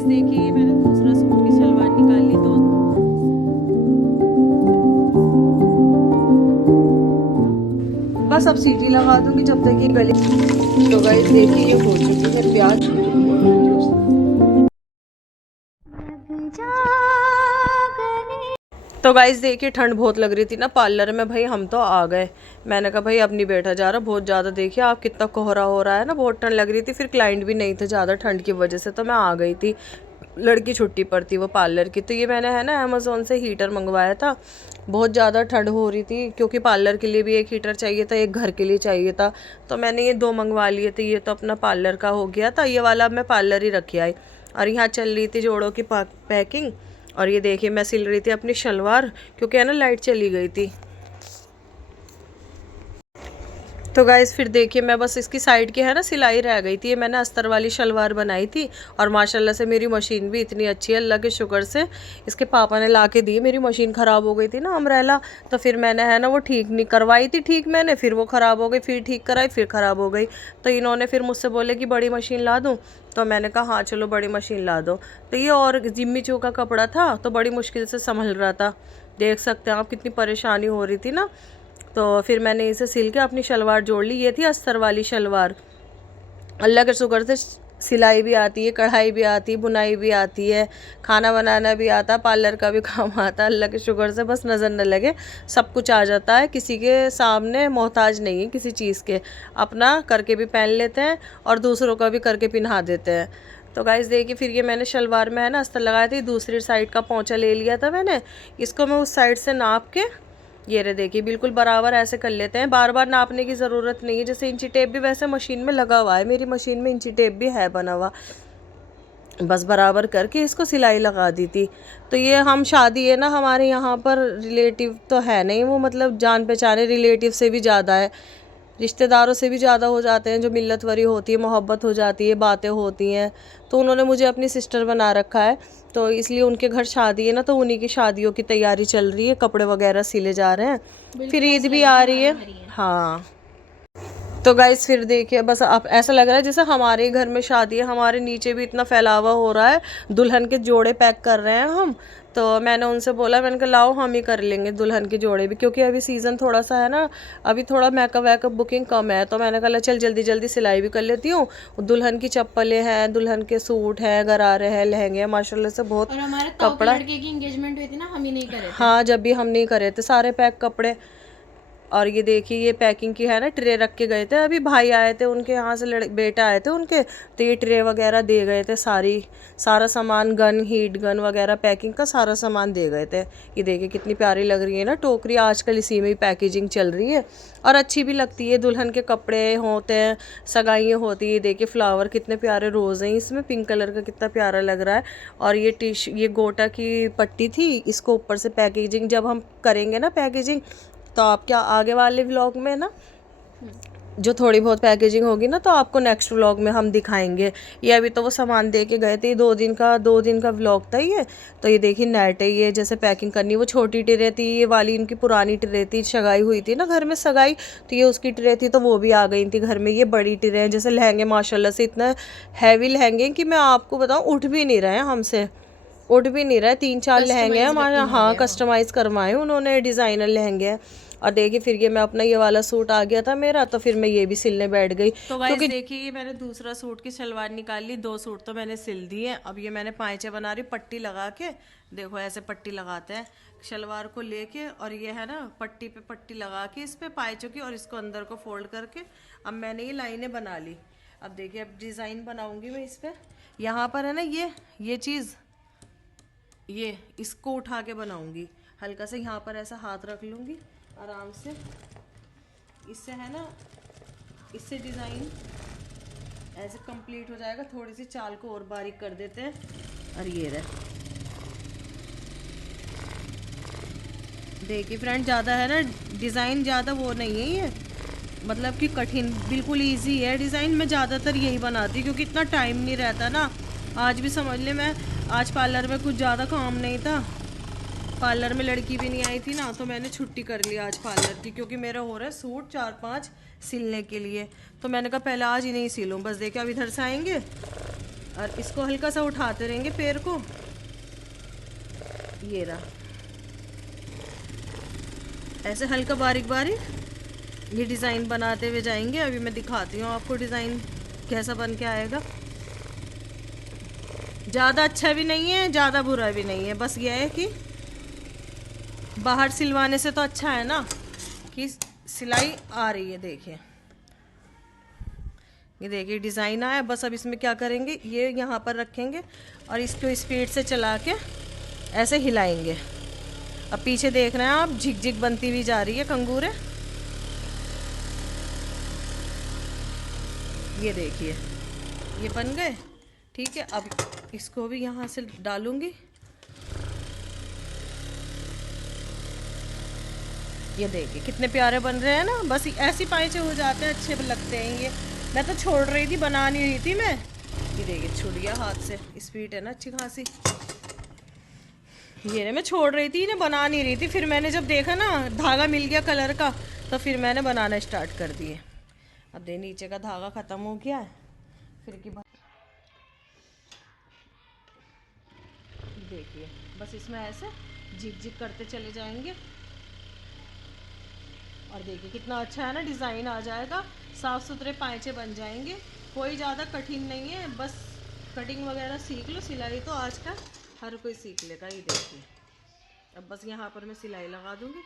Guys देखिए मैंने दूसरा सूट की सलवार निकाल ली। तो बस अब सीटी लगा दूंगी जब तक ये गले। तो गाइस देखिए ये हो चुकी है प्याज। तो गाइस देखिए ठंड बहुत लग रही थी ना पार्लर में, भाई हम तो आ गए। मैंने कहा भाई अब नहीं बैठा जा रहा, बहुत ज़्यादा देखिए आप कितना कोहरा हो रहा है ना, बहुत ठंड लग रही थी। फिर क्लाइंट भी नहीं थे ज़्यादा ठंड की वजह से, तो मैं आ गई थी। लड़की छुट्टी पर थी वो पार्लर की। तो ये मैंने है ना अमेज़ोन से हीटर मंगवाया था। बहुत ज़्यादा ठंड हो रही थी क्योंकि पार्लर के लिए भी एक हीटर चाहिए था, एक घर के लिए चाहिए था। तो मैंने ये दो मंगवा लिए थे। ये तो अपना पार्लर का हो गया था, ये वाला अब मैं पार्लर ही रखी आई। और यहाँ चल रही थी जोड़ों की पैकिंग। और ये देखिए मैं सिल रही थी अपनी शलवार, क्योंकि है ना लाइट चली गई थी। तो गाइस फिर देखिए मैं बस इसकी साइड की है ना सिलाई रह गई थी। ये मैंने अस्तर वाली शलवार बनाई थी और माशाल्लाह से मेरी मशीन भी इतनी अच्छी है, अल्लाह के शुक्र से। इसके पापा ने ला के दी। मेरी मशीन ख़राब हो गई थी ना अम्ब्रेला, तो फिर मैंने है ना वो ठीक नहीं करवाई थी। ठीक मैंने फिर वो ख़राब हो गई, फिर ठीक कराई, फिर ख़राब हो गई। तो इन्होंने फिर मुझसे बोले कि बड़ी मशीन ला दूँ। तो मैंने कहा हाँ चलो बड़ी मशीन ला दो। तो ये और जिम्मी चू का कपड़ा था तो बड़ी मुश्किल से संभल रहा था। देख सकते हैं आप कितनी परेशानी हो रही थी ना। तो फिर मैंने इसे सिल के अपनी शलवार जोड़ ली। ये थी अस्तर वाली शलवार। अल्लाह के शुक्र से सिलाई भी आती है, कढ़ाई भी आती है, बुनाई भी आती है, खाना बनाना भी आता, पार्लर का भी काम आता है। अल्लाह के शुक्र से बस नज़र न लगे, सब कुछ आ जाता है। किसी के सामने मोहताज नहीं है किसी चीज़ के, अपना करके भी पहन लेते हैं और दूसरों का भी करके पहना देते हैं। तो गाइस देखिए फिर ये मैंने शलवार में है ना अस्तर लगाया था। दूसरी साइड का पोंचा ले लिया था मैंने। इसको मैं उस साइड से नाप के, ये रहे देखिए बिल्कुल बराबर ऐसे कर लेते हैं। बार बार नापने की ज़रूरत नहीं है। जैसे इंची टेप भी वैसे मशीन में लगा हुआ है, मेरी मशीन में इंची टेप भी है बना हुआ। बस बराबर करके इसको सिलाई लगा दी थी। तो ये हम शादी है ना हमारे यहाँ पर रिलेटिव तो है नहीं, वो मतलब जान पहचाने रिलेटिव से भी ज़्यादा है, रिश्तेदारों से भी ज़्यादा हो जाते हैं। जो मिल्लतवरी होती है, मोहब्बत हो जाती है, बातें होती हैं। तो उन्होंने मुझे अपनी सिस्टर बना रखा है, तो इसलिए उनके घर शादी है ना, तो उन्हीं की शादियों की तैयारी चल रही है, कपड़े वगैरह सिले जा रहे हैं। फिर ईद भी आ रही है। हाँ तो गाइस फिर देखिए बस आप ऐसा लग रहा है जैसे हमारे घर में शादी है। हमारे नीचे भी इतना फैलावा हो रहा है, दुल्हन के जोड़े पैक कर रहे हैं हम। तो मैंने उनसे बोला, मैंने कहा लाओ हम ही कर लेंगे दुल्हन के जोड़े भी, क्योंकि अभी सीज़न थोड़ा सा है ना, अभी थोड़ा मेकअप वेकअप बुकिंग कम है। तो मैंने कहा चल जल्दी जल्दी सिलाई भी कर लेती हूँ। दुल्हन की चप्पलें हैं, दुल्हन के सूट हैं, गरारे हैं, लहंगे हैं, माशाल्लाह से बहुत। और हमारे कपड़ा लड़के की एंगेजमेंट हुई थी ना, हम ही नहीं करे थे। हाँ जब भी हम नहीं करे थे सारे पैक कपड़े। और ये देखिए ये पैकिंग की है ना, ट्रे रख के गए थे। अभी भाई आए थे उनके यहाँ से, बेटा आए थे उनके, तो ये ट्रे वगैरह दे गए थे। सारा सामान, गन, हीट गन वगैरह, पैकिंग का सारा सामान दे गए थे। ये देखिए कितनी प्यारी लग रही है ना टोकरी, आजकल इसी में ही पैकेजिंग चल रही है और अच्छी भी लगती है। दुल्हन के कपड़े होते हैं, सगाइयाँ होती है। देखिए फ्लावर कितने प्यारे रोज़ हैं इसमें, पिंक कलर का कितना प्यारा लग रहा है। और ये गोटा की पट्टी थी, इसको ऊपर से पैकेजिंग जब हम करेंगे ना पैकेजिंग, तो आप क्या आगे वाले व्लॉग में ना जो थोड़ी बहुत पैकेजिंग होगी ना, तो आपको नेक्स्ट व्लॉग में हम दिखाएंगे। ये अभी तो वो सामान दे के गए थे, 2 दिन का व्लॉग था ये। तो ये देखिए नेट है, ये जैसे पैकिंग करनी। वो छोटी ट्रे थी, ये वाली इनकी पुरानी ट्रे थी, सगाई हुई थी ना घर में सगाई, तो ये उसकी ट्रे थी, तो वो भी आ गई थी घर में। ये बड़ी ट्रे हैं। जैसे लहंगे माशाल्लाह से इतना हैवी लहंगे कि मैं आपको बताऊँ उठ भी नहीं रहे हैं हमसे, उठ भी नहीं रहा है। 3-4 लहंगे हैं हमारे। हाँ कस्टमाइज़ करवाए उन्होंने, डिज़ाइनर लहंगे हैं। और देखिए फिर ये मैं अपना ये वाला सूट आ गया था मेरा, तो फिर मैं ये भी सिलने बैठ गई। तो गाइस देखिए ये मैंने दूसरा सूट की सलवार निकाल ली। 2 सूट तो मैंने सिल दिए। अब ये मैंने पाँचे बना रही, पट्टी लगा के। देखो ऐसे पट्टी लगाते हैं शलवार को लेके, और ये है ना पट्टी पे पट्टी लगा के इस पे पाँचों की, और इसको अंदर को फोल्ड करके अब मैंने ये लाइनें बना ली। अब देखिए अब डिज़ाइन बनाऊंगी मैं इस पर। यहाँ पर है ना ये चीज़, ये इसको उठा के बनाऊंगी। हल्का से यहाँ पर ऐसा हाथ रख लूँगी आराम से, इससे है ना, इससे डिज़ाइन ऐसे कंप्लीट हो जाएगा। थोड़ी सी चाल को और बारीक कर देते हैं, और ये रहे। देखिए फ्रेंड ज़्यादा है ना डिज़ाइन, ज़्यादा वो नहीं है ये, मतलब कि कठिन, बिल्कुल इजी है डिज़ाइन। मैं ज़्यादातर यही बनाती हूँ क्योंकि इतना टाइम नहीं रहता ना। आज भी समझ ले, मैं आज पार्लर में कुछ ज़्यादा काम नहीं था, पार्लर में लड़की भी नहीं आई थी ना, तो मैंने छुट्टी कर ली आज पार्लर की, क्योंकि मेरा हो रहा है सूट 4-5 सिलने के लिए। तो मैंने कहा पहले आज ही नहीं सिलूँ। बस देखिए अब इधर से आएंगे और इसको हल्का सा उठाते रहेंगे पैर को, ये रहा, ऐसे हल्का बारीक बारीक ये डिज़ाइन बनाते हुए जाएंगे। अभी मैं दिखाती हूँ आपको डिज़ाइन कैसा बन के आएगा। ज़्यादा अच्छा भी नहीं है, ज़्यादा बुरा भी नहीं है, बस ये है कि बाहर सिलवाने से तो अच्छा है ना कि सिलाई आ रही है। देखिए, ये देखिए डिज़ाइन आया। बस अब इसमें क्या करेंगे, ये यहाँ पर रखेंगे और इसको स्पीड से चला के ऐसे हिलाएंगे। अब पीछे देख रहे हैं आप, झिक झिक बनती हुई जा रही है कंगूरे। ये देखिए ये बन गए। ठीक है, अब इसको भी यहाँ से डालूंगी। ये देखिए कितने प्यारे बन रहे हैं ना। बस ऐसी पाइचे हो जाते हैं, अच्छे लगते हैं ये। मैं तो छोड़ रही थी, बना नहीं रही थी मैं। ये देखिए छूट गया हाथ से, स्पीड है ना अच्छी खासी। ये ना मैं छोड़ रही थी, इन्हें बना नहीं रही थी, फिर मैंने जब देखा ना धागा मिल गया कलर का, तो फिर मैंने बनाना स्टार्ट कर दिए। अब दे नीचे का धागा ख़त्म हो गया है, फिर की बात देखिए। बस इसमें ऐसे झिक झिक करते चले जाएंगे और देखिए कितना अच्छा है ना, डिज़ाइन आ जाएगा। साफ़ सुथरे पाइचे बन जाएंगे। कोई ज़्यादा कठिन नहीं है, बस कटिंग वगैरह सीख लो। सिलाई तो आज का हर कोई सीख लेगा। ये देखिए, अब बस यहाँ पर मैं सिलाई लगा दूंगी।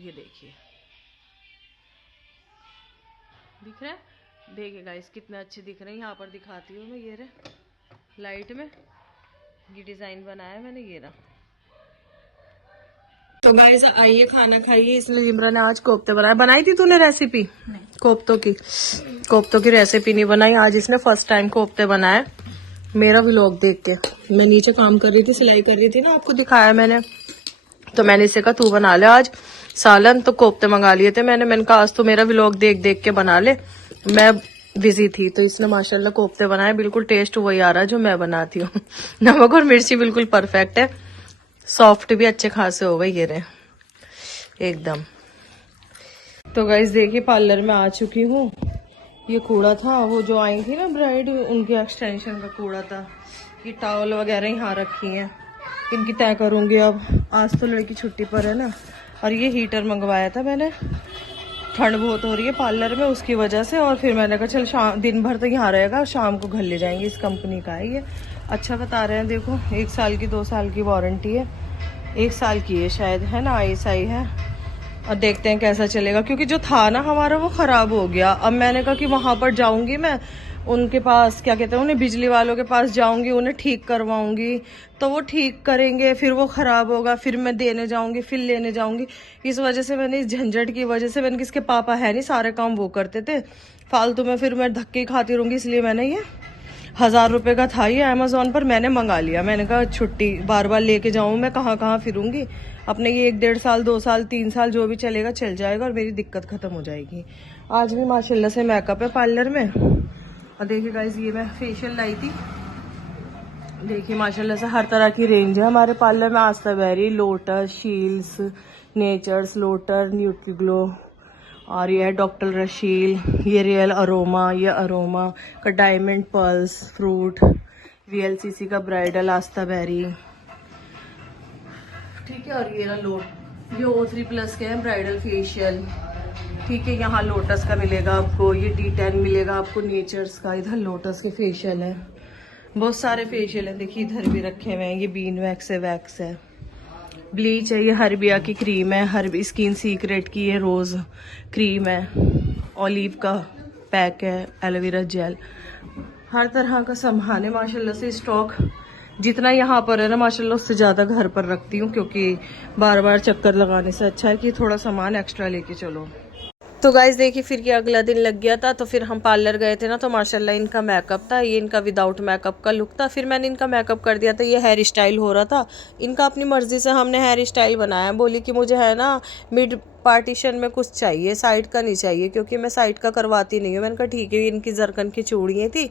ये देखिए दिख रहा है, देखिए गाइस कितने अच्छे दिख रहे हैं। यहाँ पर दिखाती हूँ मैं, ये रहे लाइट में, ये डिज़ाइन बनाया मैंने, ये रहा। तो गाइस आइए खाना खाइए। इसलिए लिमरा ने आज कोफ्ते बनाए। बनाई थी तूने रेसिपी कोफ्तों की? कोफ्तों की रेसिपी नहीं बनाई, आज इसने फर्स्ट टाइम कोफ्ते बनाए मेरा व्लॉग देख के। मैं नीचे काम कर रही थी, सिलाई कर रही थी ना, आपको दिखाया मैंने। तो मैंने इसे कहा तू बना ले आज सालन। तो कोफ्ते मंगा लिए थे मैंने कहा आज तो मेरा व्लॉग देख देख के बना ले। मैं बिजी थी, तो इसने माशाल्लाह कोफ्ते बनाए। बिल्कुल टेस्ट वही आ रहा है जो मैं बनाती हूँ। नमक और मिर्ची बिल्कुल परफेक्ट है, सॉफ्ट भी अच्छे खासे हो गए ये रहे एकदम। तो गाइस देखिए पार्लर में आ चुकी हूँ। ये कूड़ा था, वो जो आई थी ना ब्राइड, उनके एक्सटेंशन का कूड़ा था। ये टॉवल वगैरह यहाँ रखी हैं, इनकी तय करूँगी अब। आज तो लड़की छुट्टी पर है ना। और ये हीटर मंगवाया था मैंने, ठंड बहुत हो रही है पार्लर में उसकी वजह से। और फिर मैंने कहा चल शाम दिन भर तो यहाँ रहेगा, शाम को घर ले जाएंगे। इस कंपनी का है ये, अच्छा बता रहे हैं। देखो 1 साल की 2 साल की वारंटी है, 1 साल की है शायद, है ना, ISI है। और देखते हैं कैसा चलेगा, क्योंकि जो था ना हमारा वो ख़राब हो गया। अब मैंने कहा कि वहाँ पर जाऊँगी मैं उनके पास, क्या कहते हैं, उन्हें बिजली वालों के पास जाऊँगी, उन्हें ठीक करवाऊँगी, तो वो ठीक करेंगे, फिर वो ख़राब होगा, फिर मैं देने जाऊँगी, फिर लेने जाऊँगी। इस वजह से मैंने, इस झंझट की वजह से मैंने, किसके पापा है नहीं, सारे काम वो करते थे फालतू में, फिर मैं धक्के खाती रहूँगी। इसलिए मैंने ये 1000 रुपये का था ये अमेजोन पर, मैंने मंगा लिया। मैंने कहा छुट्टी बार बार लेके जाऊँ मैं, कहाँ कहाँ फिरूंगी अपने। ये 1-1.5 साल 2 साल 3 साल जो भी चलेगा चल जाएगा और मेरी दिक्कत खत्म हो जाएगी। आज भी माशाल्लाह से मेकअप है पार्लर में। और देखिए गाइस ये मैं फेशियल लाई थी। देखिए माशाल्लाह से हर तरह की रेंज है हमारे पार्लर में। आस्था बेरी, लोटस, शील्ड्स, नेचर्स, लोटर, न्यूट्रीग्लो, और ये है डॉक्टर रशील, ये रियल अरोमा, ये अरोमा का डायमंड पर्ल्स फ्रूट, VLCC का ब्राइडल आस्था बेरी, ठीक है। और ये ना ये O3+ के हैं ब्राइडल फेशियल, ठीक है। यहाँ लोटस का मिलेगा आपको, ये D10 मिलेगा आपको नेचर्स का। इधर लोटस के फेशियल है, बहुत सारे फेशियल हैं। देखिए इधर भी रखे हुए हैं, ये बीन वैक्स है, वैक्स है, ब्लीच है, ये हर्बिया की क्रीम है, हर्बी स्किन सीक्रेट की ये रोज़ क्रीम है, ऑलिव का पैक है, एलोवेरा जेल, हर तरह का सामान है माशाल्लाह से। स्टॉक जितना यहाँ पर है ना माशाल्लाह उससे ज़्यादा घर पर रखती हूँ, क्योंकि बार बार चक्कर लगाने से अच्छा है कि थोड़ा सामान एक्स्ट्रा लेके चलो। तो गाइस देखिए फिर ये अगला दिन लग गया था, तो फिर हम पार्लर गए थे ना, तो माशाल्लाह इनका मेकअप था, ये इनका विदाउट मेकअप का लुक था। फिर मैंने इनका मेकअप कर दिया था। ये हेयर स्टाइल हो रहा था इनका, अपनी मर्जी से हमने हेयर स्टाइल बनाया। बोली कि मुझे है ना मिड पार्टीशन में कुछ चाहिए, साइड का नहीं चाहिए, क्योंकि मैं साइड का करवाती नहीं हूँ। मैंने कहा ठीक है। इनकी जरकन की चूड़ियाँ थी,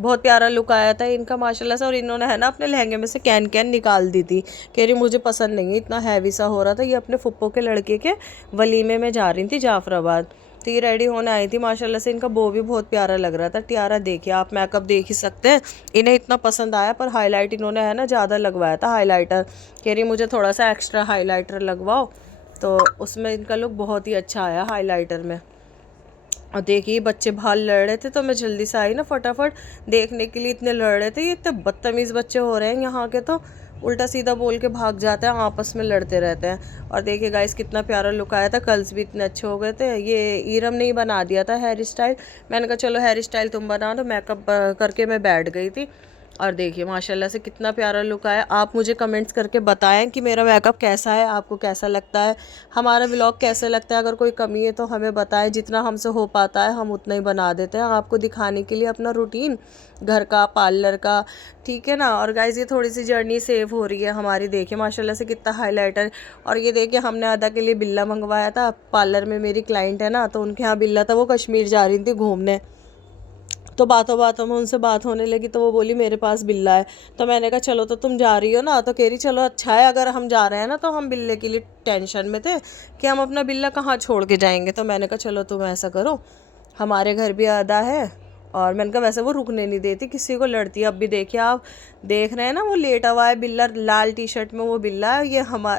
बहुत प्यारा लुक आया था इनका माशाल्लाह से। और इन्होंने है ना अपने लहंगे में से कैन कैन निकाल दी थी, कह रही मुझे पसंद नहीं है, इतना हैवी सा हो रहा था। ये अपने फुप्पो के लड़के के वलीमे में जा रही थी जाफराबाद, तो ये रेडी होने आई थी। माशाल्लाह से इनका बो भी बहुत प्यारा लग रहा था। टियारा देखिए आप, मेकअप देख ही सकते हैं। इन्हें इतना पसंद आया, पर हाईलाइट इन्होंने है ना ज़्यादा लगवाया था हाईलाइटर। कह रही मुझे थोड़ा सा एक्स्ट्रा हाईलाइटर लगवाओ, तो उसमें इनका लुक बहुत ही अच्छा आया हाईलाइटर में। और देखिए बच्चे बाहर लड़ रहे थे, तो मैं जल्दी से आई ना फटाफट देखने के लिए। इतने लड़ रहे थे, ये इतने बदतमीज़ बच्चे हो रहे हैं यहाँ के, तो उल्टा सीधा बोल के भाग जाते हैं, आपस में लड़ते रहते हैं। और देखिए गाइस कितना प्यारा लुक आया था, कर्ल्स भी इतने अच्छे हो गए थे। ये ईरम ने ही बना दिया था हेयर स्टाइल। मैंने कहा चलो हेयर स्टाइल तुम बना दो, मेकअप करके मैं बैठ गई थी। और देखिए माशाल्लाह से कितना प्यारा लुक आया। आप मुझे कमेंट्स करके बताएं कि मेरा मेकअप कैसा है, आपको कैसा लगता है, हमारा व्लॉग कैसा लगता है। अगर कोई कमी है तो हमें बताएं, जितना हमसे हो पाता है हम उतना ही बना देते हैं आपको दिखाने के लिए अपना रूटीन घर का, पार्लर का, ठीक है ना। और गाइस ये थोड़ी सी जर्नी सेव हो रही है हमारी। देखिए माशाल्लाह से कितना हाईलाइटर। और ये देखिए हमने आधा के लिए बिल्ला मंगवाया था। पार्लर में मेरी क्लाइंट है ना, तो उनके यहाँ बिल्ला था, वो कश्मीर जा रही थी घूमने। तो बातों बातों में उनसे बात होने लगी, तो वो बोली मेरे पास बिल्ला है। तो मैंने कहा चलो तो तुम जा रही हो ना, तो कह रही चलो अच्छा है, अगर हम जा रहे हैं ना तो हम बिल्ले के लिए टेंशन में थे कि हम अपना बिल्ला कहाँ छोड़ के जाएंगे। तो मैंने कहा चलो तुम ऐसा करो, हमारे घर भी अदा है। और मैंने कहा वैसे वो रुकने नहीं देती किसी को, लड़ती है। अब भी देखिए आप देख रहे हैं ना, वो लेटा हुआ है बिल्ला, लाल टी शर्ट में वो बिल्ला है।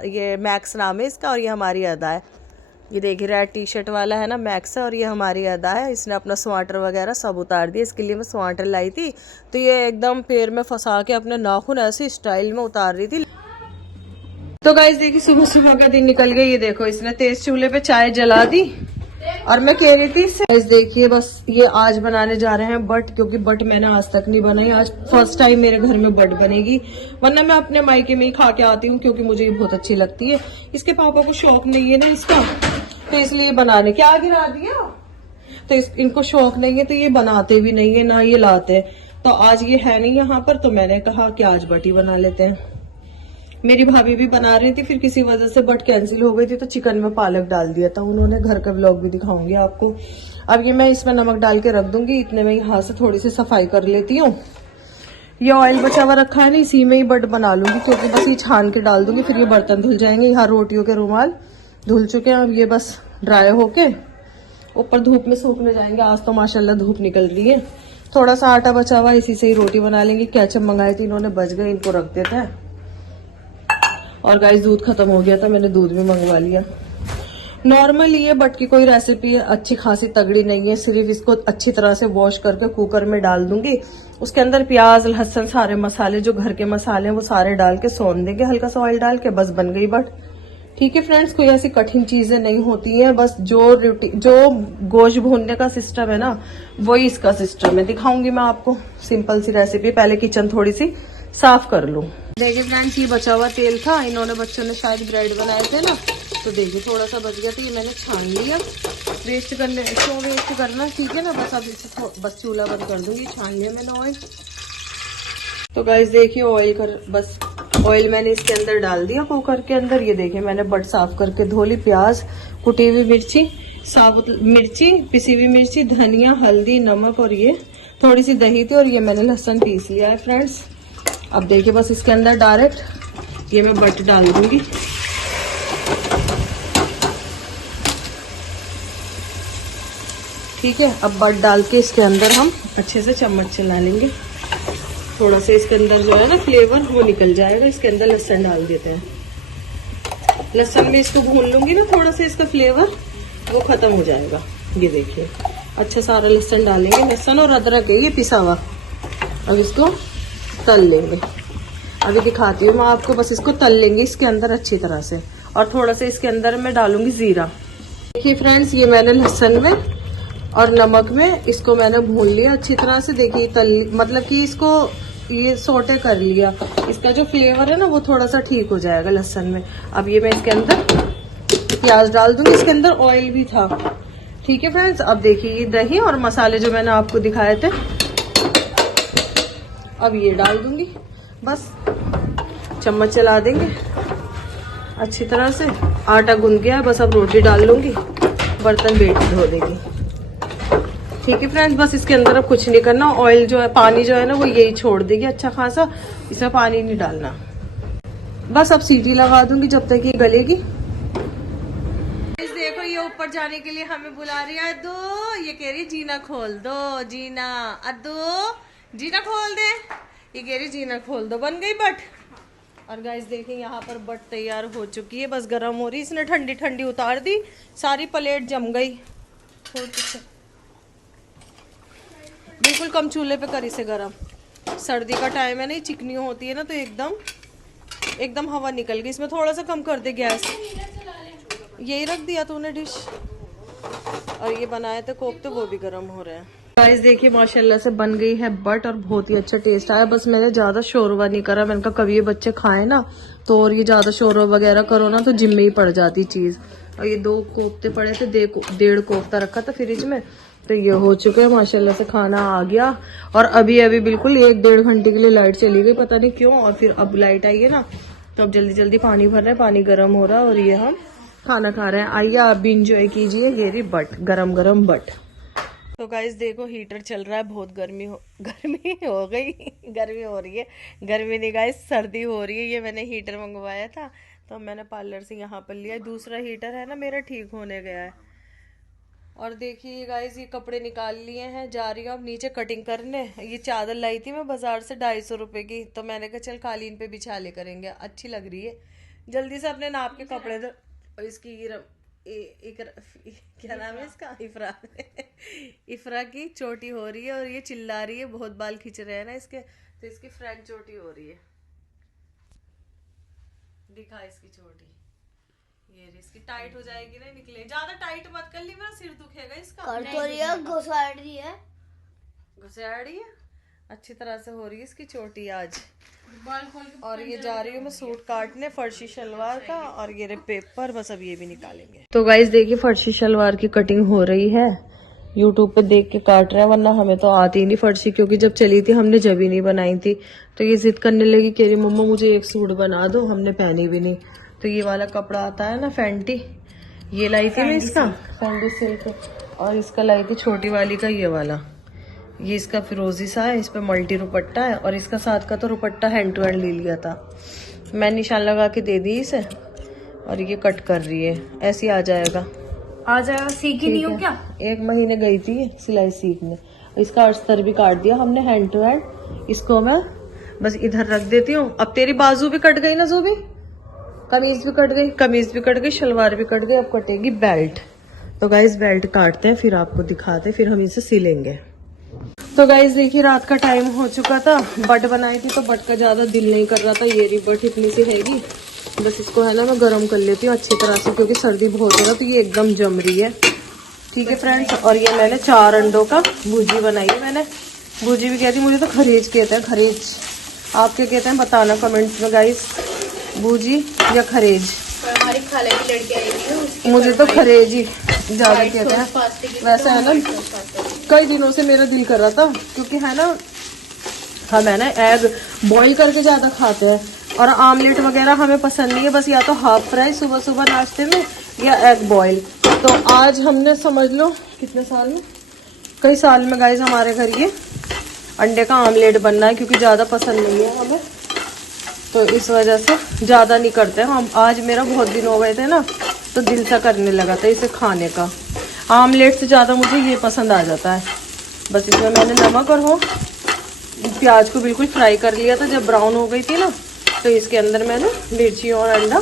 ये मैक्स नाम है इसका, और ये हमारी अदा है। ये देखिए रेड टी शर्ट वाला है ना मैक्स है, और ये हमारी अदा है। इसने अपना स्वाटर वगैरह सब उतार दिया, इसके लिए मैं स्वाटर लाई थी। तो ये एकदम पैर में फंसा के अपने नाखून ऐसे स्टाइल में उतार रही थी। तो गाइस देखिए सुबह सुबह का दिन निकल गया। ये देखो इसने तेज चूल्हे पे चाय जला दी, और मैं कह रही थी गाइस देखिए बस ये आज बनाने जा रहे हैं बट, क्योंकि बट मैंने आज तक नहीं बनाई, आज फर्स्ट टाइम मेरे घर में बट बनेगी। वरना मैं अपने मायके में ही खा के आती हूँ, क्योंकि मुझे ये बहुत अच्छी लगती है। इसके पापा को शौक नहीं है ना इसका, तो इसलिए बनाने क्या गिरा दिया, तो इनको शौक नहीं है, तो ये बनाते भी नहीं है ना ये लाते। तो आज ये है नहीं यहाँ पर, तो मैंने कहा कि आज बट ही बना लेते हैं। मेरी भाभी भी बना रही थी, फिर किसी वजह से बट कैंसिल हो गई थी, तो चिकन में पालक डाल दिया था उन्होंने। घर का व्लॉग भी दिखाऊंगी आपको। अब ये मैं इसमें नमक डाल के रख दूंगी। इतने में यहाँ से थोड़ी सी सफाई कर लेती हूँ। ये ऑयल बचा हुआ रखा है ना, इसी में ही बट बना लूंगी, क्योंकि बस ये छान के डाल दूंगी, फिर ये बर्तन धुल जाएंगे। यहाँ रोटियों के रुमाल धुल चुके हैं, अब ये बस ड्राई होके ऊपर धूप में सूखने जाएंगे। आज तो माशाल्लाह धूप निकल रही है। थोड़ा सा आटा बचा हुआ, इसी से ही रोटी बना लेंगे। केचप मंगाए थे इन्होंने, बच गए, इनको रख देते हैं। और गाइस दूध खत्म हो गया था, मैंने दूध भी मंगवा लिया। नॉर्मल ये बट की कोई रेसिपी अच्छी खासी तगड़ी नहीं है, सिर्फ इसको अच्छी तरह से वॉश करके कुकर में डाल दूंगी। उसके अंदर प्याज, लहसुन, सारे मसाले जो घर के मसाले हैं वो सारे डाल के सोन देंगे, हल्का सा ऑयल डाल के, बस बन गई बट। ठीक है फ्रेंड्स, कोई ऐसी कठिन चीजें नहीं होती हैं, बस जो गोश्त भूनने का सिस्टम है ना, वही इसका सिस्टम है। दिखाऊंगी मैं आपको सिंपल सी रेसिपी। पहले किचन थोड़ी सी साफ कर लूं। देखिए फ्रेंड्स ये बचा हुआ तेल था, इन्होंने बच्चों ने शायद ब्रेड बनाए थे ना, तो देखिए थोड़ा सा बच गया था, ये मैंने छान लिया। वेस्ट करने क्यों वेस्ट करना, ठीक है ना। बस अब इसे बस चूल्हा बंद कर दूंगी, छान लिया मैंने ऑयल। तो गाइस देखिए बस ऑयल मैंने इसके अंदर डाल दिया कुकर के अंदर। ये देखिए मैंने बट साफ करके धो ली। प्याज, कुटी हुई मिर्ची, साबुत मिर्ची, पिसी हुई मिर्ची, धनिया, हल्दी, नमक, और ये थोड़ी सी दही थी, और ये मैंने लहसुन पीस लिया है फ्रेंड्स। अब देखिए बस इसके अंदर डायरेक्ट ये मैं बट डाल दूंगी। ठीक है, अब बट डाल के इसके अंदर हम अच्छे से चम्मच चला लेंगे। थोड़ा सा इसके अंदर जो है ना फ्लेवर वो निकल जाएगा। इसके अंदर लहसुन डाल देते हैं। लहसुन में इसको भून लूंगी ना, थोड़ा सा इसका फ्लेवर वो खत्म हो जाएगा। ये देखिए अच्छा सारा लहसुन डालेंगे, लहसुन और अदरक है ये पिसा हुआ। अब इसको तल लेंगे। अभी दिखाती हूँ मैं आपको, बस इसको तल लेंगे इसके अंदर अच्छी तरह से। और थोड़ा सा इसके अंदर मैं डालूंगी जीरा। देखिए फ्रेंड्स ये मैंने लहसुन में और नमक में इसको मैंने भून लिया अच्छी तरह से। देखिए मतलब कि इसको ये सोटे कर लिया। इसका जो फ्लेवर है ना वो थोड़ा सा ठीक हो जाएगा लहसुन में। अब ये मैं इसके अंदर प्याज डाल दूंगी। इसके अंदर ऑयल भी था। ठीक है फ्रेंड्स, अब देखिए ये दही और मसाले जो मैंने आपको दिखाए थे, अब ये डाल दूंगी। बस चम्मच चला देंगे अच्छी तरह से। आटा गूंद गया, बस अब रोटी डाल लूंगी, बर्तन बेटी धो देगी। ठीक है फ्रेंड्स, बस इसके अंदर अब कुछ नहीं करना। ऑयल जो है, पानी जो है ना वो यही छोड़ देगी अच्छा खासा, इसमें पानी नहीं डालना। बस अब सीटी लगा दूंगी जब तक ये गलेगी। देखो ये ऊपर जाने के लिए हमें बुला रही है अद्दू। ये कह रही जीना खोल दो, जीना अद्दू जीना खोल दे। ये कह रही जीना खोल दो। बन गई बट। और गाइस देखिए यहाँ पर बट तैयार हो चुकी है, बस गर्म हो रही। इसने ठंडी ठंडी उतार दी, सारी प्लेट जम गई। बिल्कुल कम चूल्हे पे करी से गरम। सर्दी का टाइम है ना, चिकनी होती है ना, तो एकदम हवा निकल गई। इसमें थोड़ा सा कम कर दे गैस। यही रख दिया तूने डिश। और ये बनाए थे कोफ्ते, वो भी गर्म हो रहे हैं। गाइस देखिए माशाल्लाह से बन गई है बट, और बहुत ही अच्छा टेस्ट आया। बस मैंने ज्यादा शोरवा नहीं करा। मैंने कहा कभी ये बच्चे खाए ना तो, और ये ज्यादा शोरवा वगैरह करो ना तो जिम में ही पड़ जाती चीज। और ये 2 कोफ्ते पड़े थे, 1.5 कोफ्ता रखा था फ्रिज में, तो ये हो चुके हैं माशाल्लाह से। खाना आ गया और अभी बिल्कुल 1-1.5 घंटे के लिए लाइट चली गई, पता नहीं क्यों। और फिर अब लाइट आई है ना, तो अब जल्दी जल्दी पानी भर रहे हैं, पानी गर्म हो रहा है और ये हम खाना खा रहे हैं। आइए आप भी इंजॉय कीजिए। ये रही बट, गरम गरम बट। तो गाइस देखो हीटर चल रहा है, बहुत गर्मी हो गई। गर्मी हो रही है, गर्मी नहीं गाइस सर्दी हो रही है। ये मैंने हीटर मंगवाया था तो मैंने पार्लर से यहाँ पर लिया। दूसरा हीटर है ना मेरा, ठीक होने गया है। और देखिए गाइस ये कपड़े निकाल लिए हैं, जा रही हूँ अब नीचे कटिंग करने। ये चादर लाई थी मैं बाजार से 250 रुपए की, तो मैंने कहा चल कालीन पे बिछा ले करेंगे, अच्छी लग रही है। जल्दी से अपने नाप के कपड़े दो। और इसकी क्या नाम है इसका, इफ्रा। इफ्रा की चोटी हो रही है और ये चिल्ला रही है, बहुत बाल खींच रहे हैं ना इसके, तो इसकी फ्रंट चोटी हो रही है। दिखा इसकी चोटी, ये इसकी टाइट हो जाएगी ना, निकले। ज्यादा टाइट मत कर ली, मेरा सिर दुखेगा इसका। घुसाड़ी है, अच्छी तरह से हो रही है इसकी चोटी आज। और ये जा रही हूँ मैं सूट काटने, फर्शी शलवार का। और ये रे पेपर, बस अब ये भी निकालेंगे। तो गाइस देखिए फर्शी शलवार की कटिंग हो रही है। यूट्यूब पे देख के काट रहे हैं, वरना हमें तो आती ही नहीं फर्शी, क्योंकि जब चली थी हमने जब ही नहीं बनाई थी। तो ये जिद करने लगी, कह रही मम्मा मुझे एक सूट बना दो, हमने पहनी भी नहीं। तो ये वाला कपड़ा आता है ना फैंटी, ये लाई थी मैं इसका, फैंटी सिल्क। और इसका लाई थी छोटी वाली का ये वाला, ये इसका फिरोजी सा है, इस पे मल्टी रुपट्टा है। और इसका साथ का तो रुपट्टा हैंड टू हैंड ले लिया था, मैं निशान लगा के दे दी इसे। और ये कट कर रही है, ऐसे आ जाएगा। सीखी नहीं हो क्या? 1 महीने गई थी सिलाई सीखने। इसका अस्तर भी काट दिया हमने हैंड टू हैंड। इसको मैं बस इधर रख देती हूँ। अब तेरी बाजू भी कट गई ना ज़ूबी, कमीज भी कट गई, शलवार भी कट गई। अब कटेगी बेल्ट। तो गाइस बेल्ट काटते हैं, फिर आपको दिखाते, फिर हम इसे सिलेंगे। तो गाइस देखिए रात का टाइम हो चुका था, बट बनाई थी तो बट का ज्यादा दिल नहीं कर रहा था। ये रही बट, इतनी सी हैगी, बस इसको है ना मैं गर्म कर लेती हूँ अच्छी तरह से, क्योंकि सर्दी बहुत है ना, तो ये एकदम जम रही है। ठीक है फ्रेंड्स, और ये मैंने 4 अंडों का भुजी बनाई है। मैंने भुजी भी कहती, मुझे तो खरीज कहते हैं, खरीज। आप क्या कहते हैं बताना कमेंट्स में गाइस, भुजी या खरीज। हमारी खाला की लड़की आई थी, मुझे तो खरीज ही ज्यादा कहते हैं। वैसे है ना कई दिनों से मेरा दिल कर रहा था, क्योंकि है ना हम है ना एग बॉईल करके ज्यादा खाते हैं, और आमलेट वगैरह हमें पसंद नहीं है। बस या तो हाफ फ्राई सुबह सुबह नाश्ते में, या एग बॉईल। तो आज हमने समझ लो कितने साल में, कई साल में गाइस हमारे घर ये अंडे का आमलेट बनना है, क्योंकि ज्यादा पसंद नहीं है हमें, तो इस वजह से ज्यादा नहीं करते हम। आज मेरा बहुत दिन हो गए थे ना, तो दिल सा करने लगा था इसे खाने का। आमलेट से ज़्यादा मुझे ये पसंद आ जाता है। बस इसमें मैंने नमक और प्याज को बिल्कुल फ्राई कर लिया था। जब ब्राउन हो गई थी ना, तो इसके अंदर मैंने मिर्ची और अंडा,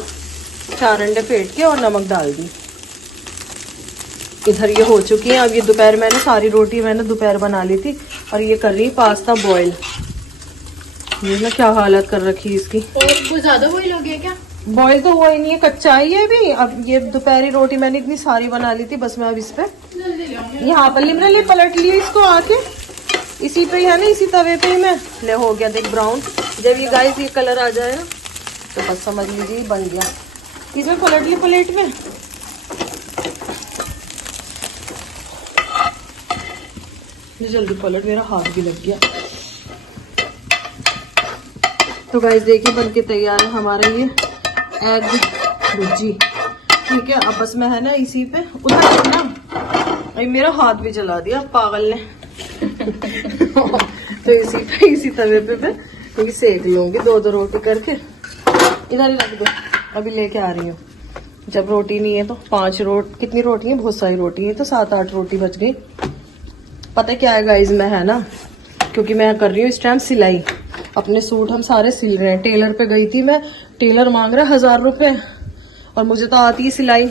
4 अंडे फेंट के और नमक डाल दी। इधर ये हो चुकी है। अब ये दोपहर मैंने सारी रोटी मैंने दोपहर बना ली थी, और ये कर रही पास्ता बॉईल। ये ना क्या हालत कर रखी इसकी। और वो ज्यादा बॉईल हो गया क्या? बॉईल तो हुआ ही नहीं है, कच्चा ही है भी। अब ये दोपहरी रोटी मैंने इतनी सारी बना ली थी, बस मैं अब इस पे यहाँ पर लिमरली पलट लिया इसको आके, इसी पे ही है ना, इसी तवे पे ही मैं ले हो गया देख ब्राउन। जब ये गाइस ये कलर आ जाए ना, तो बस समझ लीजिए बन गया। इसमें पलट लिया प्लेट में। जल्दी पलट, मेरा हाथ भी लग गया। तो गाइस देखिए बन के तैयार है हमारे लिए एग भुजी। ठीक है, अब बस मैं है ना इसी पे उधर ना, अभी मेरा हाथ भी जला दिया पागल ने। तो इसी तवे पे मैं क्योंकि सेक लूंगी 2-2 रोटी करके। इधर ही रख दो, अभी लेके आ रही हूँ। जब रोटी नहीं है तो 5 कितनी रोटी है, बहुत सारी रोटी है, तो 7-8 रोटी बच गई। पता क्या है गाइज, मैं है ना, क्योंकि मैं कर रही हूँ इस टाइम सिलाई, अपने सूट हम सारे सिल रहे हैं। टेलर पे गई थी मैं, टेलर मांग रहा है 1000 रुपए, और मुझे तो आती है सिलाई,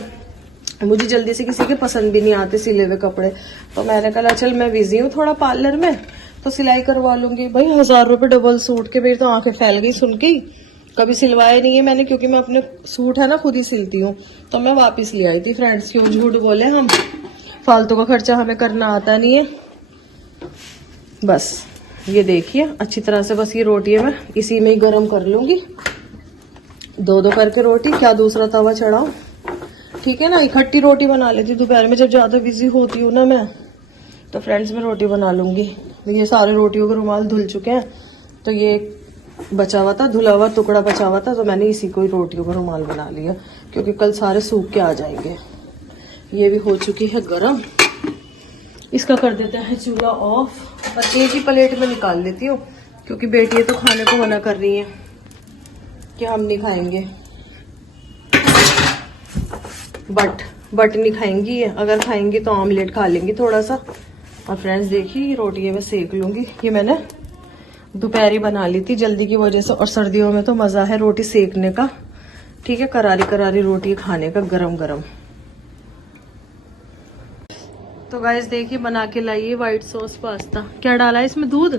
मुझे जल्दी से किसी के पसंद भी नहीं आते सिले हुए कपड़े। तो मैंने कहा चल मैं बिजी हूँ थोड़ा पार्लर में, तो सिलाई करवा लूंगी। भाई 1000 रुपए डबल सूट के, मेरी तो आंखें फैल गई सुन के ही। कभी सिलवाए नहीं है मैंने, क्योंकि मैं अपने सूट है ना खुद ही सिलती हूँ। तो मैं वापस ले आई थी। फ्रेंड्स क्यों झूठ बोले हम, फालतू का खर्चा हमें करना आता नहीं है। बस ये देखिए अच्छी तरह से, बस ये रोटी है मैं इसी में ही गर्म कर लूंगी, 2-2 करके रोटी, क्या दूसरा तवा चढ़ाओ, ठीक है ना। इकट्ठी रोटी बना लेती दोपहर में, जब ज्यादा बिजी होती हूँ ना मैं, तो फ्रेंड्स में रोटी बना लूंगी। ये सारे रोटियों के रुमाल धुल चुके हैं, तो ये बचा हुआ था, धुला हुआ टुकड़ा बचा हुआ था, तो मैंने इसी को ही रोटियों का रुमाल बना लिया, क्योंकि कल सारे सूख के आ जाएंगे। ये भी हो चुकी है गरम, इसका कर देते हैं चूल्हा ऑफ, और एक ही प्लेट में निकाल लेती हूँ, क्योंकि बेटी तो खाने को मना कर रही है कि हम नहीं खाएंगे, बट नहीं खाएंगी ये, अगर खाएंगी तो ऑमलेट खा लेंगी थोड़ा सा। और फ्रेंड्स देखिए ये रोटी है मैं सेक लूंगी, ये मैंने दोपहर ही बना ली थी जल्दी की वजह से, और सर्दियों में तो मजा है रोटी सेकने का, ठीक है, करारी करारी रोटी खाने का गरम गरम। तो गाइस देखिए बना के लाइए व्हाइट सॉस पास्ता। क्या डाला है इसमें, दूध?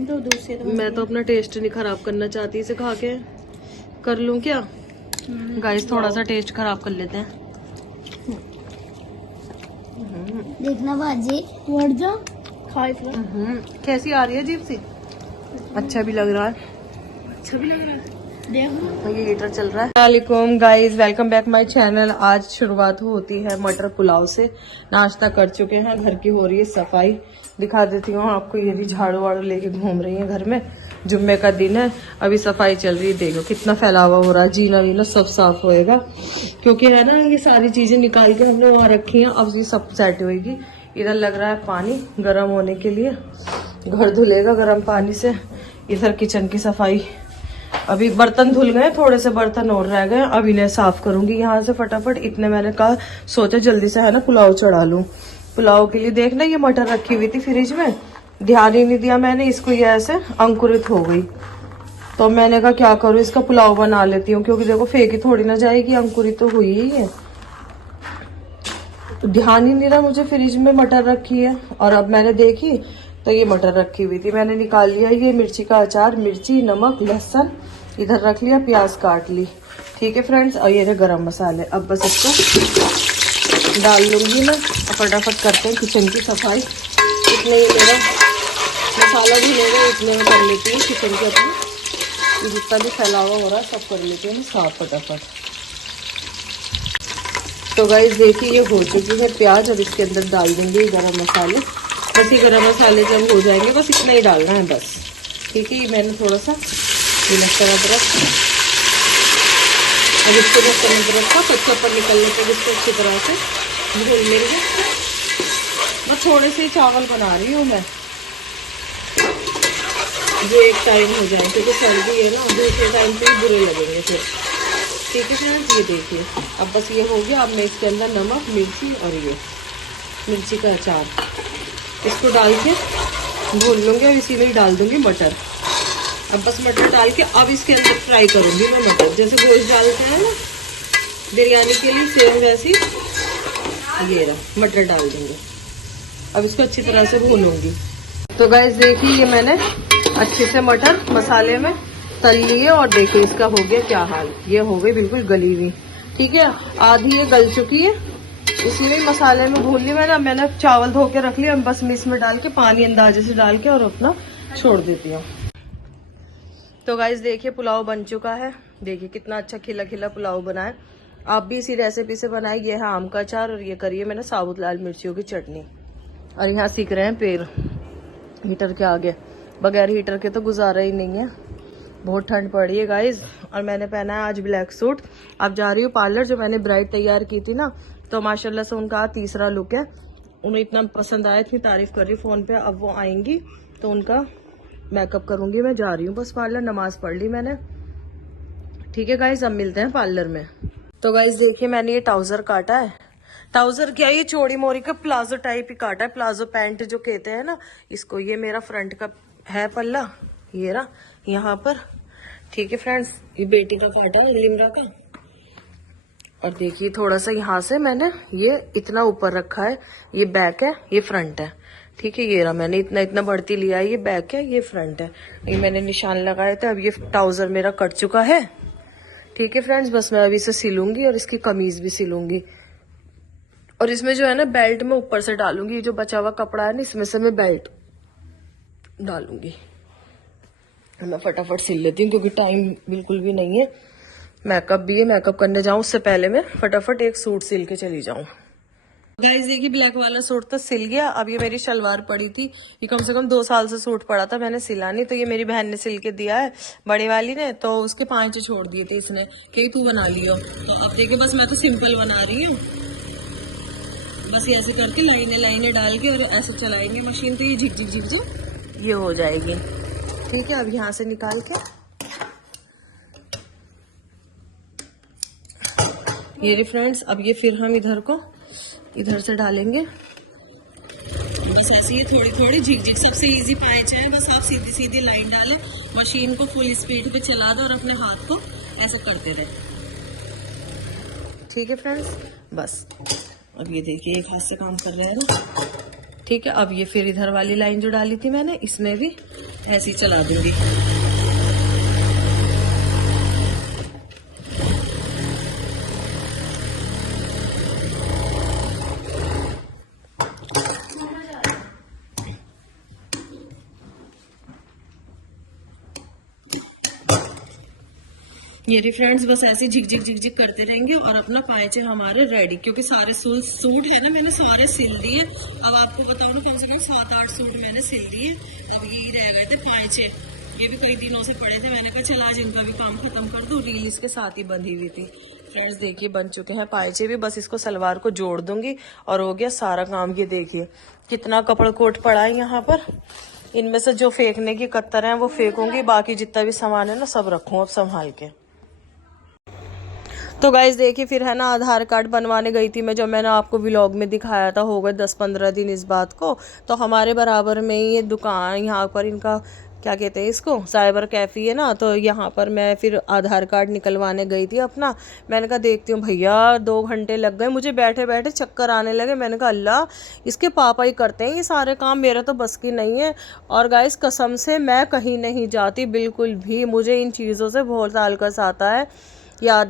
दूध से तो मैं तो अपना टेस्ट नहीं खराब करना चाहती, इसे खा के कर लूं क्या? गाइस थोड़ा सा टेस्ट खराब कर लेते हैं। देखना बाजी बढ़ जा, खाए कैसी आ रही है अजीब सी? अच्छा भी लग रहा है, अच्छा भी लग रहा है, देखो ये हीटर चल रहा है। वालेकुम guys, welcome back my channel. आज शुरुआत होती है मटर पुलाव से। नाश्ता कर चुके हैं, घर की हो रही है सफाई, दिखा देती हूँ आपको। ये भी झाड़ू वाड़ू लेके घूम रही है घर में, जुम्मे का दिन है, अभी सफाई चल रही है। देखो कितना फैलावा हो रहा है, जीना वीना सब साफ होएगा, क्योंकि है ना ये सारी चीजें निकाल के हमने वहां रखी हैं, अब ये सब सेट होएगी। इधर लग रहा है पानी गर्म होने के लिए, घर धुलेगा गर्म पानी से। इधर किचन की सफाई, अभी बर्तन धुल गए, थोड़े से बर्तन और रह गए, अब इन्हें साफ करूंगी यहाँ से फटाफट। इतने मैंने कहा सोचा जल्दी से है ना पुलाव चढ़ा लूं। पुलाव के लिए देखना ये मटर रखी हुई थी फ्रिज में, ध्यान ही नहीं दिया मैंने, इसको ये ऐसे अंकुरित हो गई, तो मैंने कहा क्या करूं, इसका पुलाव बना लेती हूँ, क्योंकि देखो फेंकी थोड़ी ना जाएगी, अंकुरित तो हुई ही है। ध्यान ही नहीं रहा मुझे फ्रिज में मटर रखी है, और अब मैंने देखी तो ये मटर रखी हुई थी, मैंने निकाल लिया। ये मिर्ची का अचार, मिर्ची, नमक, लहसुन इधर रख लिया, प्याज काट ली, ठीक है फ्रेंड्स। और ये गरम मसाले, अब बस इसको डाल लूंगी मैं, फटाफट करते हैं किचन की सफाई। इतने ही मेरा मसाला भी लेगा, इतने में कर लेती हूँ किचन के अपनी, जितना भी फैलावा हो रहा है सब कर लेती हूँ साफ फटाफट। तो गाइस देखिए ये हो चुकी है प्याज, और इसके अंदर डाल देंगे गरम मसाले। बस ये गरम मसाले जब हो जाएंगे, बस इतना ही डालना है बस, ठीक है। ये मैंने थोड़ा सा लहसुन अदरक, अब इसको लहसुन अदरक का कच्चापन निकलने तक इसको अच्छी तरह से भून लेंगे। मैं थोड़े से चावल बना रही हूँ मैं, जो एक टाइम हो जाए, क्योंकि सर्दी है ना, दूसरे टाइम पे बुरे लगेंगे फिर, ठीक है फ्रेंड्स। ये देखिए अब बस ये हो गया। अब मैं इसके अंदर नमक, मिर्ची और ये मिर्ची का अचार, इसको डाल के भून लूंगी, और इसी में ही डाल दूंगी मटर। अब बस मटर डाल के अब इसके अंदर फ्राई करूंगी मैं मटर, जैसे गोश्त डालते हैं ना बिरयानी के लिए, सेम वैसी ये रहा मटर डाल देंगे। अब इसको अच्छी तरह से भूनूंगी। तो गाइस देखिए ये मैंने अच्छे से मटर मसाले में तल लिए, और देखिए इसका हो गया क्या हाल, ये हो गई बिल्कुल गली हुई, ठीक है। आधी ये गल चुकी है, इसी में मसाले में भून ली मैंने चावल धो के रख लिया, बस मैं इसमें डाल के पानी अंदाजे से डाल के और अपना छोड़ देती हूँ। तो गाइस देखिए पुलाव बन चुका है, देखिए कितना अच्छा खिला खिला पुलाव बना है। आप भी इसी रेसिपी से बनाए। ये है आम का अचार, और ये करिए मैंने साबुत लाल मिर्चियों की चटनी। और यहाँ सीख रहे हैं पैर हीटर के आगे, बगैर हीटर के तो गुजारा ही नहीं है, बहुत ठंड पड़ रही है गाइज। और मैंने पहना है आज ब्लैक सूट। अब जा रही हूँ पार्लर, जो मैंने ब्राइड तैयार की थी ना, तो माशाल्लाह से उनका तीसरा लुक है, उन्हें इतना पसंद आया, इतनी तारीफ कर रही फोन पे। अब वो आएंगी तो उनका मेकअप करूंगी। मैं जा रही हूँ बस पार्लर, नमाज पढ़ ली मैंने, ठीक है गाइज। अब मिलते हैं पार्लर में। तो गाइस देखिए मैंने ये ट्राउजर काटा है। ट्राउजर क्या, ये चौड़ी मोरी का प्लाजो टाइप ही काटा है, प्लाजो पैंट जो कहते हैं ना इसको। ये मेरा फ्रंट का है पल्ला, ये रहा यहाँ पर। ठीक है फ्रेंड्स, ये बेटी का काटा है, लिमरा का। और देखिए थोड़ा सा यहाँ से मैंने ये इतना ऊपर रखा है, ये बैक है ये फ्रंट है। ठीक है, ये रहा, मैंने इतना इतना बढ़ती लिया है, ये बैक है ये फ्रंट है। ये मैंने निशान लगाए थे। अब ये ट्राउजर मेरा कट चुका है। ठीक है फ्रेंड्स, बस मैं अभी इसे सिलूंगी और इसकी कमीज भी सिलूंगी। और इसमें जो है ना बेल्ट मैं ऊपर से डालूंगी, ये जो बचा हुआ कपड़ा है ना इसमें से मैं बेल्ट डालूंगी। मैं फटाफट सिल लेती हूँ क्योंकि टाइम बिल्कुल भी नहीं है। मेकअप भी है, मेकअप करने जाऊं उससे पहले मैं फटाफट एक सूट सिल के चली जाऊं। गाइस देखिए ब्लैक वाला सूट तो सिल गया। अब ये मेरी शलवार पड़ी थी, ये कम से कम 2 साल से सूट पड़ा था, मैंने सिला नहीं। तो ये मेरी बहन ने सिल के दिया है, बड़ी वाली ने। तो उसके 5 छोड़ दिए थे इसने कि तू बना लियो। तो अब देखिए बस मैं तो सिंपल बना रही हूँ। बस ये ऐसे करके लाइनें लाइनें डाल के और ऐसे चलाएंगे मशीन, तो ये झिक झिक झिक जो ये हो जाएगी। ठीक है, अब यहाँ से निकाल के ये रे फ्रेंड्स, अब ये फिर हम इधर से डालेंगे। बस ऐसे ही थोड़ी थोड़ी झिक झिक, सबसे इजी पाँच है। बस आप सीधी सीधी लाइन डालें, मशीन को फुल स्पीड पे चला दो और अपने हाथ को ऐसा करते रहे। ठीक है फ्रेंड्स, बस अब ये देखिए एक हाथ से काम कर रहे हैं ना। ठीक है, अब ये फिर इधर वाली लाइन जो डाली थी मैंने इसमें भी ऐसे ही चला दूंगी। ये री फ्रेंड्स, बस ऐसे झिक झिक झिक झिक करते रहेंगे और अपना पाँचे हमारे रेडी। क्योंकि सारे सूट है ना मैंने सारे सिल दिए। अब आपको बताऊँ ना, कम से कम 7-8 सूट मैंने सिल दिए। अब यही रह गए थे पाँचे, ये भी कई दिनों से पड़े थे। मैंने कहा चल आज इनका भी काम खत्म कर दूं। रील इसके साथ ही बंधी हुई थी। फ्रेंड्स देखिए बन चुके हैं पाँचे भी, बस इसको सलवार को जोड़ दूंगी और हो गया सारा काम। ये देखिए कितना कपड़ा कोट पड़ा है यहाँ पर। इनमें से जो फेंकने की कत्तर है वो फेंकूंगी, बाकी जितना भी सामान है ना सब रखूँ अब संभाल के। तो गाइज देखिए फिर है ना आधार कार्ड बनवाने गई थी मैं, जो मैंने आपको व्लॉग में दिखाया था। हो गए 10-15 दिन इस बात को। तो हमारे बराबर में ही ये दुकान, यहाँ पर इनका क्या कहते हैं इसको, साइबर कैफ़े है ना। तो यहाँ पर मैं फिर आधार कार्ड निकलवाने गई थी अपना। मैंने कहा देखती हूँ भैया, 2 घंटे लग गए मुझे, बैठे बैठे चक्कर आने लगे। मैंने कहा अल्लाह, इसके पापा ही करते हैं ये सारे काम, मेरा तो बस की नहीं है। और गाइस कसम से मैं कहीं नहीं जाती बिल्कुल भी, मुझे इन चीज़ों से बहुत आलकस आता है। या